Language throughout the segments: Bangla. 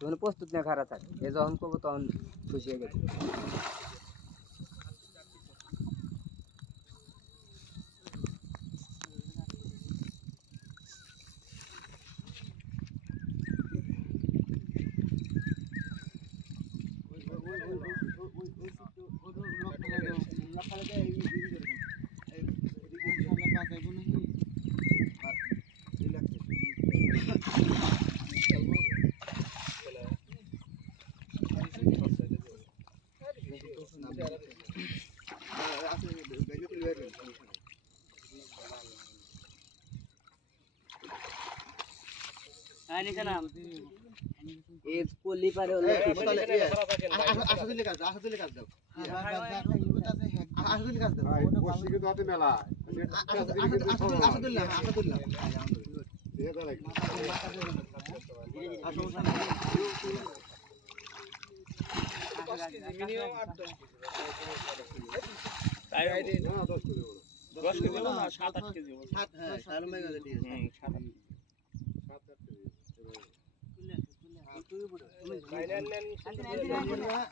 যখন প্রস্তুত না খারাপ থাকে এ যখন করবো তখন খুশি হয়ে গেছে।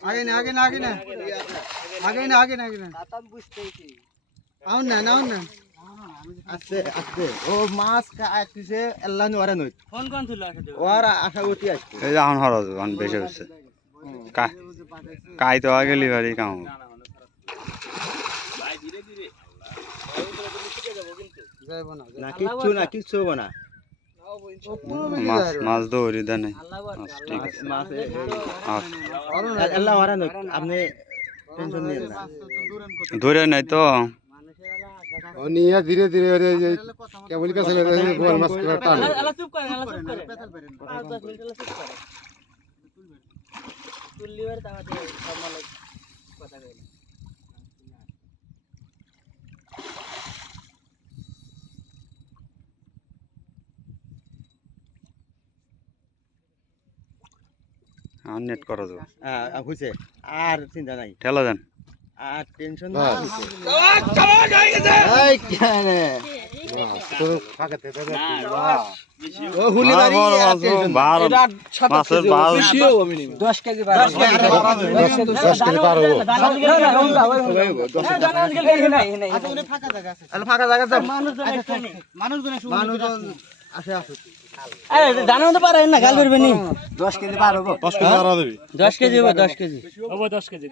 आगे ना आगे ना आगे ना आगे ना आगे ना आगे ना आउन ना আস্তে আস্তে ও মাছ কিসে আল্লাহ নি ওরা নই কোন কোন ছিল আসলে ওরা আশাগতি আসছে এই যে এখন হরজ অন বেশি হচ্ছে কাই তো আগে লিভারি কাম না কিচ্ছু হবে না মাছ মাছ ধরি দেন ঠিক আছে মাছে আচ্ছা আল্লাহ ওরা নই আপনি টেনশন নিয়েন না ধরে নাই তো নিয়ে ধীরে ধীরে কেবল কাছে গোয়াল মাছ টান চুপ করেন আল্লাহ চুপ করেন 5-10 মিনিট আল্লাহ চুপ করেন তুললিবার তাহলে সব মাল কথা কইলা আর নেট করা যাবে হইছে আর চিন্তা নাই ঠেলা দেন আর টেনশন না এই কেন ফাঁকাতে দে ও হুলি বাড়ি আর টেনশন মাছের বাল 10 কেজি 10 কেজি পার হবো ফাঁকা জায়গা আছে ফাঁকা জায়গা যাও মানুষজন আসে আসে আরে দানা তো পারেন না গাল বেরবে নি 10 কেজি পার হবো 10 কেজি পার হবে 10 কেজি হবে 10 কেজি